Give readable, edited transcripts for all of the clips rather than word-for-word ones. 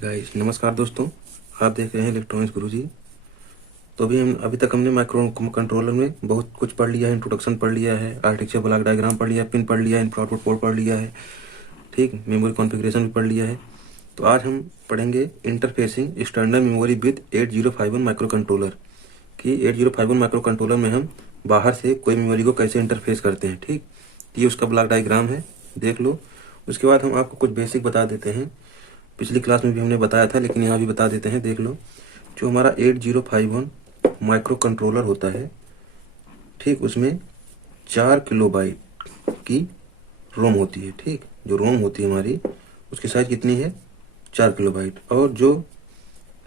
Guys नमस्कार दोस्तों, आप देख रहे हैं इलेक्ट्रॉनिक्स गुरुजी। तो अभी तक हमने माइक्रो कंट्रोलर में बहुत कुछ पढ़ लिया है। इंट्रोडक्शन पढ़ लिया है, आर्किटेक्चर ब्लॉक डायग्राम पढ़ लिया है, पिन पढ़ लिया है, इनपुट आउटपुट पोर्ट पढ़ लिया है, ठीक। मेमोरी कॉन्फ़िगरेशन भी पढ़ लिया है। तो आज हम पढ़ेंगे interfacing external memory with 8051 micro controller कि 8051 माइक्रो कंट्रोलर में हम बाहर से कोई मेमोरी को कैसे इंटरफेस करते हैं, ठीक। ये उसका ब्लॉक डायग्राम है, देख लो। उसके बाद हम आपको कुछ बेसिक बता देते हैं। पिछली क्लास में भी हमने बताया था, लेकिन यहाँ भी बता देते हैं, देख लो। जो हमारा 8051 माइक्रो कंट्रोलर होता है, ठीक, उसमें 4 किलोबाइट की रोम होती है, ठीक। जो रोम होती है हमारी, उसकी साइज कितनी है, 4 किलोबाइट। और जो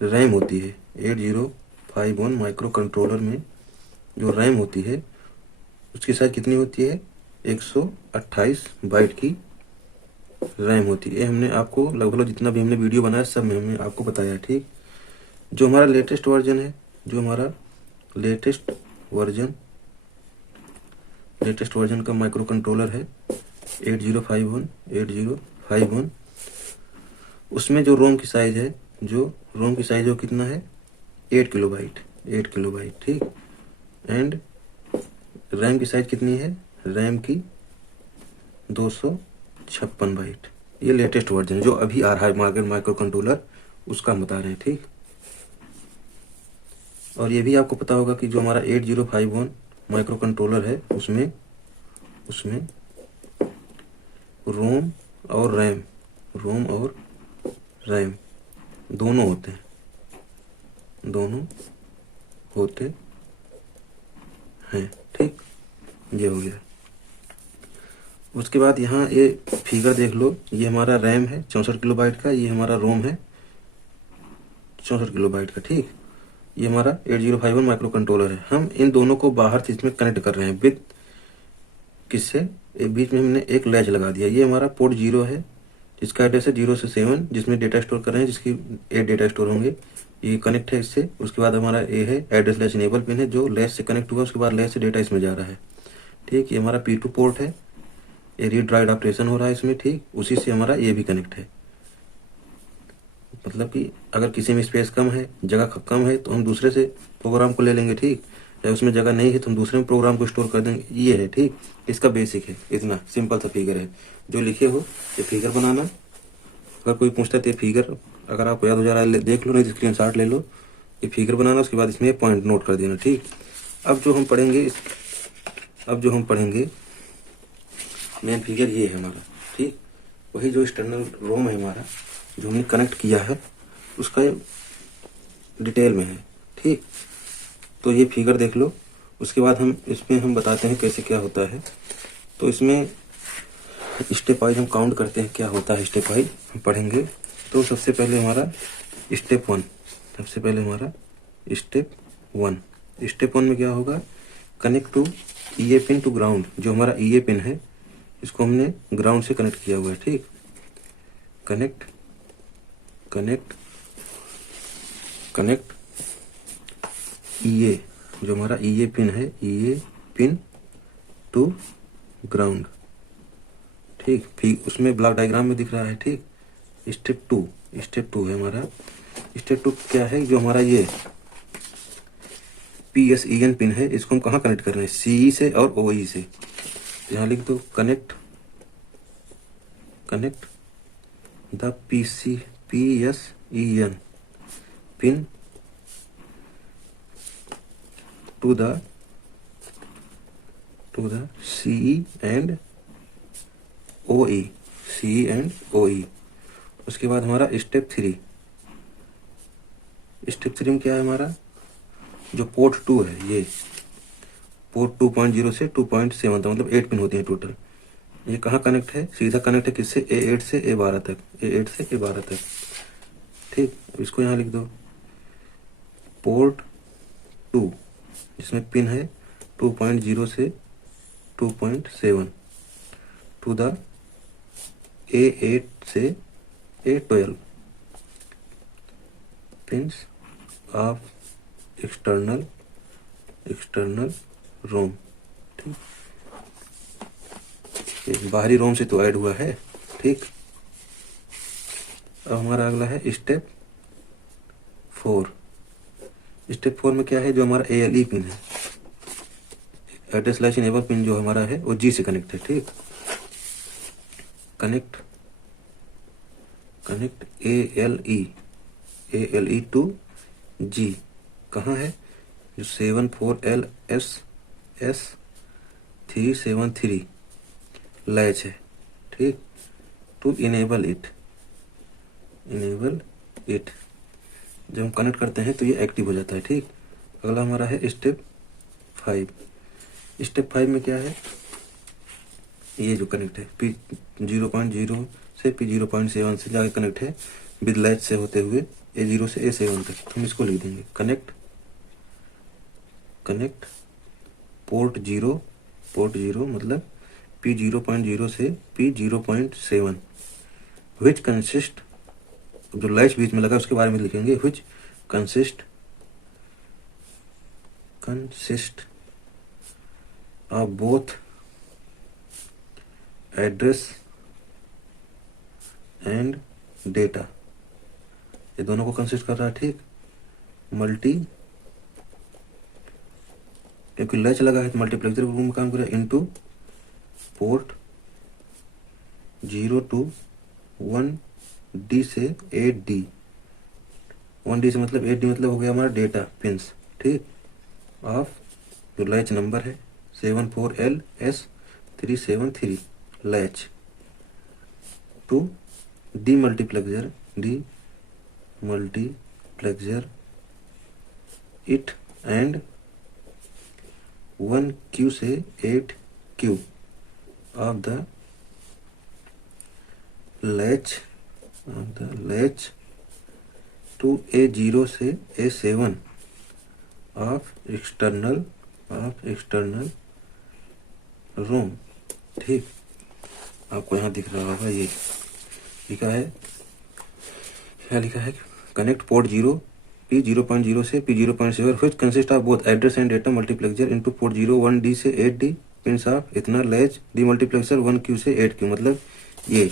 रैम होती है 8051 माइक्रो कंट्रोलर में जो रैम होती है, उसकी साइज कितनी होती है, 128 बाइट की रैम होती है। ये हमने आपको लगभग जितना भी हमने वीडियो बनाया सब में हमने आपको बताया, ठीक। जो हमारा लेटेस्ट वर्जन है, जो हमारा लेटेस्ट वर्जन का माइक्रो कंट्रोलर है 8051, उसमें जो रोम की साइज है, वो कितना है, 8 किलोबाइट, ठीक। एंड रैम की साइज कितनी है, रैम की 256 बाइट। ये लेटेस्ट वर्जन है जो अभी आ रहा है मार्केट माइक्रो कंट्रोलर, उसका हम बता रहे हैं, ठीक। और ये भी आपको पता होगा कि जो हमारा 8051 माइक्रो कंट्रोलर है, उसमें रोम और रैम दोनों होते हैं, ठीक। ये हो गया। उसके बाद यहाँ ये फिगर देख लो, ये हमारा रैम है 64 किलोबाइट का, ये हमारा रोम है 64 किलोबाइट का, ठीक। ये हमारा 8051 माइक्रो कंट्रोलर है। हम इन दोनों को बाहर से इसमें कनेक्ट कर रहे हैं विद किससे, बीच में हमने एक लैच लगा दिया। ये हमारा पोर्ट 0 है, जिसका एड्रेस है 0 से 7, जिसमें डेटा स्टोर कर रहे हैं, जिसकी 8 डेटा स्टोर होंगे। ये कनेक्ट है इससे। उसके बाद हमारा ये है एड्रेस लैच इनेबल पिन है, जो लैच से कनेक्ट हुआ, उसके बाद लैच से डेटा इसमें जा रहा है, ठीक। ये हमारा P2 पोर्ट है, ये रीड राइट ऑपरेशन हो रहा है इसमें, ठीक। उसी से हमारा ये भी कनेक्ट है। मतलब कि अगर किसी में स्पेस कम है, जगह कम है, तो हम दूसरे से प्रोग्राम को ले लेंगे, ठीक। या उसमें जगह नहीं है तो हम दूसरे में प्रोग्राम को स्टोर कर देंगे। ये है, ठीक। इसका बेसिक है, इतना सिंपल सा फिगर है। जो लिखे हो ये फिगर बनाना। अगर कोई पूछता है तो ये फिगर अगर आपको याद हो जा रहा है देख लो, नहीं तो स्क्रीन शॉट ले लो। ये फिगर बनाना, उसके बाद इसमें पॉइंट नोट कर देना, ठीक। अब जो हम पढ़ेंगे मेन फिगर ये है हमारा, ठीक। वही जो एक्सटर्नल रोम है हमारा, जो हमने कनेक्ट किया है, उसका डिटेल में है, ठीक। तो ये फिगर देख लो। उसके बाद हम बताते हैं कैसे क्या होता है। तो इसमें स्टेप वाइज हम काउंट करते हैं क्या होता है, स्टेप वाइज हम पढ़ेंगे। तो सबसे पहले हमारा स्टेप वन में क्या होगा, connect to EA pin to ground. जो हमारा ईए पिन है, इसको हमने ग्राउंड से कनेक्ट किया हुआ है, ठीक। कनेक्ट ईए, जो हमारा ईए पिन है, ईए पिन टू ग्राउंड, ठीक। फिर उसमें ब्लॉक डायग्राम में दिख रहा है, ठीक। स्टेप टू है हमारा। स्टेप 2 क्या है, जो हमारा ये PSEN पिन है, इसको हम कहाँ कनेक्ट कर रहे हैं, CE से और OE से। यहाँ लिख दो connect the PSEN pin to the CE and OE, उसके बाद हमारा स्टेप 3 में क्या है हमारा, जो पोर्ट 2 है, ये पोर्ट 2.0 से 2.7 तक, मतलब 8 पिन होती है टोटल। ये कहाँ कनेक्ट है, सीधा कनेक्ट है किससे, A8 से A12 तक, ठीक। इसको यहाँ लिख दो पोर्ट 2, जिसमें पिन है 2.0 से 2.7 टू द A8 से A12 pins of external ROM, ठीक। बाहरी रोम से तो ऐड हुआ है, ठीक। अब हमारा अगला है स्टेप 4। स्टेप 4 में क्या है, जो हमारा ALE पिन है, एड्रेस लैच इनेबल पिन जो हमारा है वो G से कनेक्ट है। ठीक, कनेक्ट ALE टू G कहाँ है, जो 74LSS373 लैच है। ठीक, टू इनेबल इट जब हम कनेक्ट करते हैं तो ये एक्टिव हो जाता है। ठीक, अगला हमारा है स्टेप 5। स्टेप 5 में क्या है, ये जो कनेक्ट है P0.0 से P0.7 से जाके कनेक्ट है विद लैच से होते हुए A0 से A7 तक। हम इसको लिख देंगे कनेक्ट पोर्ट जीरो मतलब P0.0 से P0.7 विच कंसिस्ट, जो लैच बीच में लगा उसके बारे में लिखेंगे, which consist of both address and data, ये दोनों को कंसिस्ट कर रहा है। ठीक, मल्टी, क्योंकि लैच लगा है तो मल्टीप्लेक्सर रूम में काम करेगा, इनटू पोर्ट 0 to 1D से 8D। 1D से मतलब 8D मतलब हो गया हमारा डेटा पिंस। ठीक, ऑफ जो लैच नंबर है 74LS373 latch to demultiplexer it and 1Q से 8Q of the latch to A0 से A7 ऑफ एक्सटर्नल रोम। ठीक, आपको यहाँ दिख रहा होगा, ये लिखा है, क्या लिखा है, कनेक्ट पोर्ट 0 P0.0 से P0.7 which consist of both address and data multiplexer into port 0 1D से 8D पिंस ऑफ इतना लैच डी मल्टीप्लेक्सर 1Q से 8Q। मतलब ये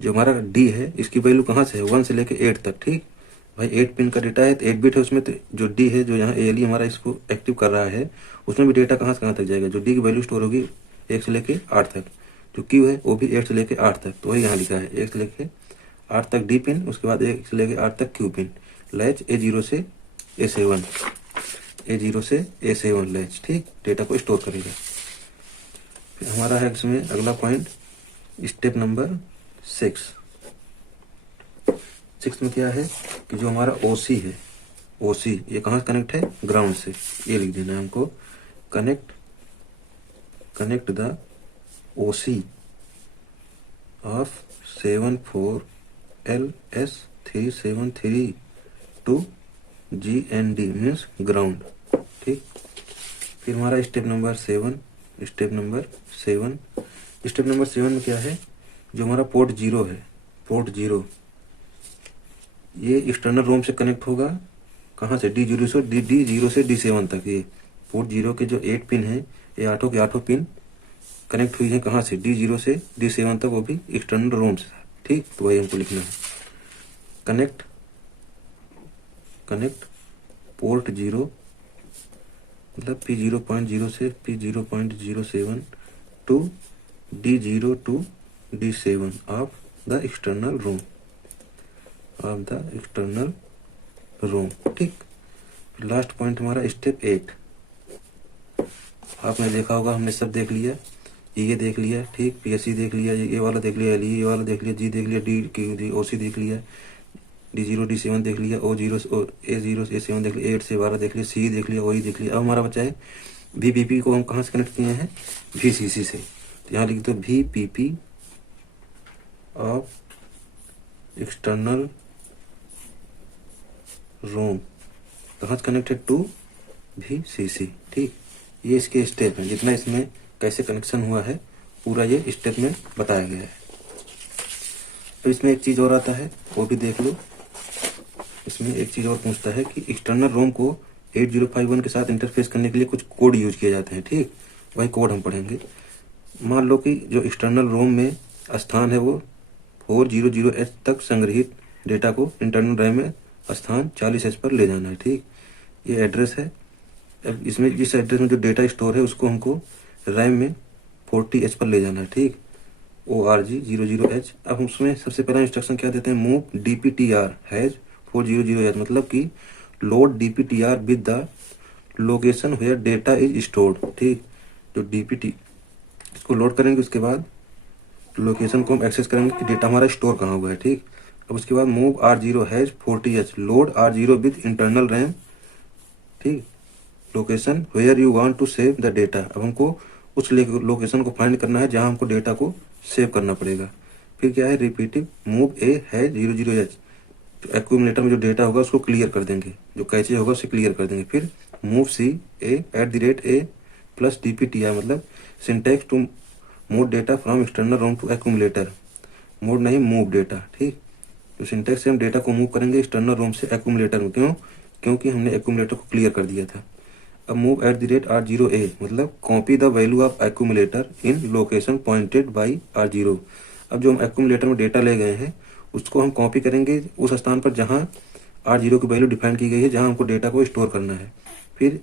जो हमारा D है इसकी वैल्यू कहाँ से है, 1 से लेके 8 तक। ठीक भाई, 8 पिन का डेटा है तो 8 बिट है उसमें, तो जो D है जो यहाँ ALE हमारा इसको एक्टिव कर रहा है उसमें भी डेटा कहाँ से कहाँ तक जाएगा, जो D की वैल्यू स्टोर होगी 1 से लेके 8 तक, जो Q है वो भी 8 से लेके 8 तक। तो वही यहाँ लिखा है 1 से लेके 8 तक D पिन, उसके बाद 1 से लेके 8 तक Q पिन, लैच A0 से A7 लैच। ठीक, डेटा को स्टोर करेगा। फिर हमारा है इसमें अगला पॉइंट स्टेप नंबर 6 में क्या है कि जो हमारा OC है, OC ये कहाँ से कनेक्ट है, ग्राउंड से, ये लिख देना है हमको, connect the OC of 74LS373 to GND means ground. ठीक, फिर हमारा स्टेप नंबर 7 में क्या है, जो हमारा पोर्ट 0 है, पोर्ट 0 ये एक्सटर्नल रोम से कनेक्ट होगा, कहाँ से, D0 से D7 तक। ये पोर्ट 0 के जो 8 पिन है, ये आठों के आठों पिन कनेक्ट हुई है कहाँ से, D0 से D7 तक, वो भी एक्सटर्नल रोम से। ठीक, तो वही हमको लिखना है, कनेक्ट पोर्ट 0 मतलब P0.0 से P0.07 to D0 to D7 of the external ROM. ठीक, लास्ट पॉइंट हमारा स्टेप 8। आपने देखा होगा, हमने सब देख लिया, ये देख लिया। ठीक, PSC देख लिया, ये वाला देख लिया, LE वाला देख लिया, G देख लिया, OC देख लिया, D0 D7 देख लिया, A0 A7 देख लिया, 8 से 12 देख लिया, C देख लिया, OE देख लिया। अब हमारा बचा है VPP को हम कहाँ से कनेक्ट किए हैं, VCC से। तो यहाँ लिख दो VPP ऑफ एक्सटर्नल रोम कहाँ से कनेक्टेड टू VCC। ठीक, ये इसके स्टेप हैं, जितना इसमें कैसे कनेक्शन हुआ है पूरा ये स्टेप में बताया गया है। तो इसमें एक चीज़ और आता है, वो भी देख लो। इसमें एक चीज़ और पूछता है कि एक्सटर्नल रोम को 8051 के साथ इंटरफेस करने के लिए कुछ कोड यूज किए जाते हैं। ठीक, वही कोड हम पढ़ेंगे। मान लो कि जो एक्सटर्नल रोम में स्थान है वो 400H तक संग्रहित डेटा को इंटरनल रैम में स्थान 40H पर ले जाना है। ठीक, ये एड्रेस है। अब इसमें जिस एड्रेस में जो डेटा स्टोर है उसको हमको रैम में 40H पर ले जाना है। ठीक, ORG00H। अब उसमें सबसे पहला इंस्ट्रक्शन क्या देते हैं, मूव DPTR हैज 400H, मतलब कि load DPTR with the location where data is stored. ठीक, जो DPT इसको लोड करेंगे उसके बाद लोकेशन को हम एक्सेस करेंगे कि डेटा हमारा स्टोर कहाँ हुआ है। ठीक, अब उसके बाद move R0 has 40H load R0 with internal RAM. ठीक, location where you want to save the data. अब हमको उस लोकेशन को फाइंड करना है जहां हमको डेटा को सेव करना पड़ेगा। फिर क्या है, रिपीटिव मूव A है 00H, तो एक्यूमुलेटर में जो डेटा होगा उसको क्लियर कर देंगे, जो कैचे होगा उसे क्लियर कर देंगे। फिर move C A @A plus DPTR, मतलब syntax to move data from external ROM to accumulator. Move नहीं, मूव डेटा। ठीक, तो सिंटैक्स से हम डेटा को मूव करेंगे एक्सटर्नल रोम से एक्यूमुलेटर में। क्यों? क्योंकि हमने एक्यूमुलेटर को क्लियर कर दिया था। अब मूव @R0A, मतलब copy the value of accumulator in location pointed by R0। अब जो हम एक्यूमुलेटर में डेटा ले गए हैं उसको हम कॉपी करेंगे उस स्थान पर जहां R0 की वैल्यू डिफाइन की गई है, जहां हमको डेटा को स्टोर करना है। फिर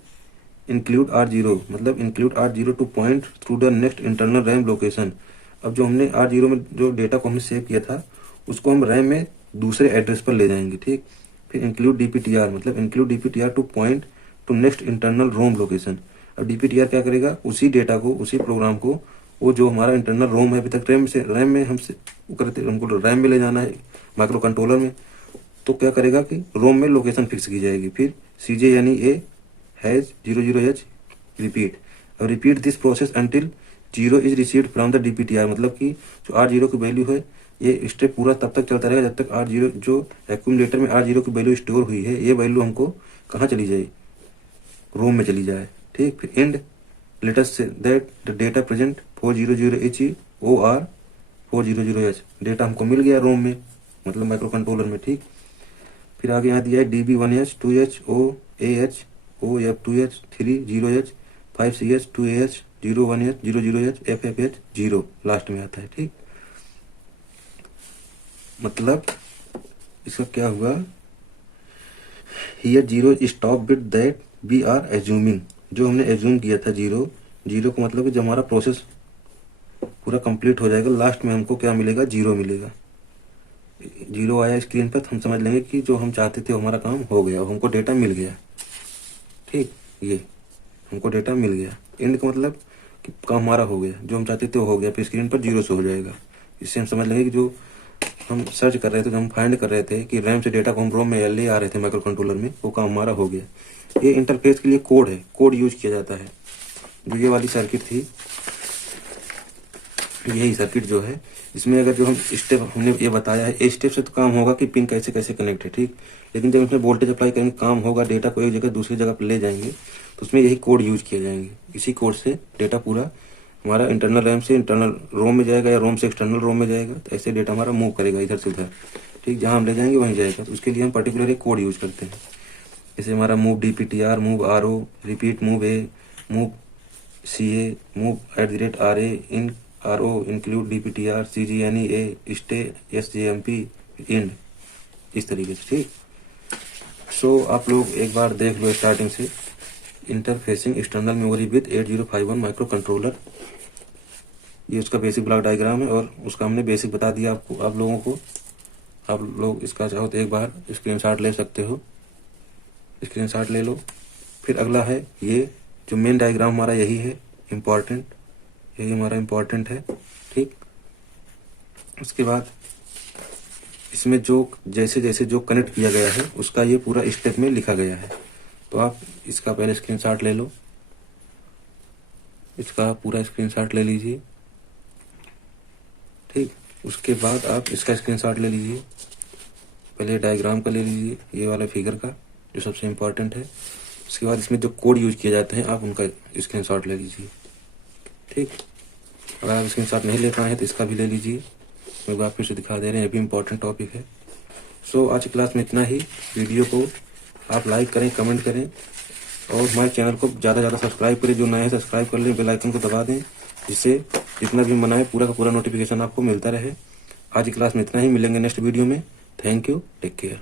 इंक्लूड R0, मतलब include R0 two point through the next internal RAM location. अब जो हमने R0 में जो डेटा को हमने सेव किया था उसको हम रैम में दूसरे एड्रेस पर ले जाएंगे। ठीक, फिर इंक्लूड DPTR, मतलब include DPTR to point to next internal ROM location. अब DPTR क्या करेगा, उसी डेटा को, उसी प्रोग्राम को, वो जो हमारा इंटरनल रोम है अभी तक रैम में हमसे करते, हमको रैम में ले जाना है माइक्रो कंट्रोलर में, तो क्या करेगा कि रोम में लोकेशन फिक्स की जाएगी। फिर CJ यानी A हैज 00H रिपीट। अब repeat this process until 0 is received from the DPTR, मतलब कि जो R0 की वैल्यू है ये स्टेप पूरा तब तक चलता रहेगा जब तक R0 जो एक्यूमुलेटर में R0 की वैल्यू स्टोर हुई है, ये वैल्यू हमको कहाँ चली जाए, रोम में चली जाए। ठीक, फिर and let us say that the data present 400H OR 400H, data हमको मिल गया रोम में, मतलब माइक्रो कंट्रोलर में। ठीक, फिर आगे यहाँ दिया है DB1H 2H OAH OF2H 30H 5CH 2AH 01H 00H FFH 0 last में आता है। ठीक, मतलब इसका क्या हुआ, here 0 stop bit that we are assuming, जो हमने एज्यूम किया था 0 को, मतलब कि जब हमारा प्रोसेस पूरा कंप्लीट हो जाएगा लास्ट में हमको क्या मिलेगा, 0 मिलेगा। 0 आया स्क्रीन पर तो हम समझ लेंगे कि जो हम चाहते थे हमारा काम हो गया, हमको डेटा मिल गया। ठीक, ये हमको डेटा मिल गया। एंड का मतलब कि काम हमारा हो गया, जो हम चाहते थे वो हो गया, फिर स्क्रीन पर 0 से हो जाएगा। इससे हम समझ लेंगे कि जो हम सर्च कर रहे थे, जो हम फाइंड कर रहे थे कि रैम से डेटा को हम रोम में ले आ रहे थे माइक्रो कंट्रोलर में, वो काम हमारा हो गया। ये इंटरफेस के लिए कोड है, कोड यूज किया जाता है। जो ये वाली सर्किट थी, यही सर्किट जो है, इसमें अगर जो हम स्टेप हमने ये बताया है, इस स्टेप से तो काम होगा कि पिन कैसे कैसे कनेक्ट है। ठीक, लेकिन जब इसमें वोल्टेज अप्लाई करेंगे काम होगा, डेटा को एक जगह दूसरी जगह पर ले जाएंगे, तो उसमें यही कोड यूज किए जाएंगे। इसी कोड से डेटा पूरा हमारा इंटरनल रैम से इंटरनल रोम में जाएगा या रोम से एक्सटर्नल रोम में जाएगा, तो ऐसे डेटा हमारा मूव करेगा इधर से उधर। ठीक, जहां हम ले जाएंगे वहीं जाएगा, तो उसके लिए हम पर्टिकुलर एक कोड यूज करते हैं। जैसे हमारा move DPTR, move RO, repeat move A, move CA, move @RA, in RO, include DPTR, CG यानी A, स्टे SJMP, एंड, इस तरीके से। ठीक, सो आप लोग एक बार देख लो स्टार्टिंग से, interfacing external memory with 8051 micro controller, ये उसका बेसिक ब्लॉक डायग्राम है और उसका हमने बेसिक बता दिया आपको, आप लोगों को। आप लोग इसका चाहो तो एक बार स्क्रीनशॉट ले सकते हो, स्क्रीनशॉट ले लो। फिर अगला है ये जो मेन डायग्राम हमारा यही है इम्पॉर्टेंट, यही हमारा इम्पॉर्टेंट है। ठीक, उसके बाद इसमें जो जैसे जैसे जो कनेक्ट किया गया है उसका ये पूरा स्टेप में लिखा गया है, तो आप इसका पहले स्क्रीनशॉट ले लो, इसका पूरा स्क्रीनशॉट ले लीजिए। ठीक, उसके बाद आप इसका स्क्रीनशॉट ले लीजिए, पहले डायग्राम का ले लीजिए, ये वाला फिगर का जो सबसे इम्पोर्टेंट है। उसके बाद इसमें जो कोड यूज किए जाते हैं आप उनका स्क्रीनशॉट ले लीजिए। ठीक, अगर आप स्क्रीनशॉट नहीं ले पाए हैं तो इसका भी ले लीजिए, एक बार फिर से दिखा दे रहे हैं, ये भी इम्पोर्टेंट टॉपिक है। सो आज की क्लास में इतना ही। वीडियो को आप लाइक करें, कमेंट करें और हमारे चैनल को ज़्यादा से ज़्यादा सब्सक्राइब करें। जो नए हैं सब्सक्राइब कर लें, बेल आइकन को दबा दें, जिससे जितना भी मनाए पूरा का पूरा नोटिफिकेशन आपको मिलता रहे। आज की क्लास में इतना ही, मिलेंगे नेक्स्ट वीडियो में। Thank you, take care.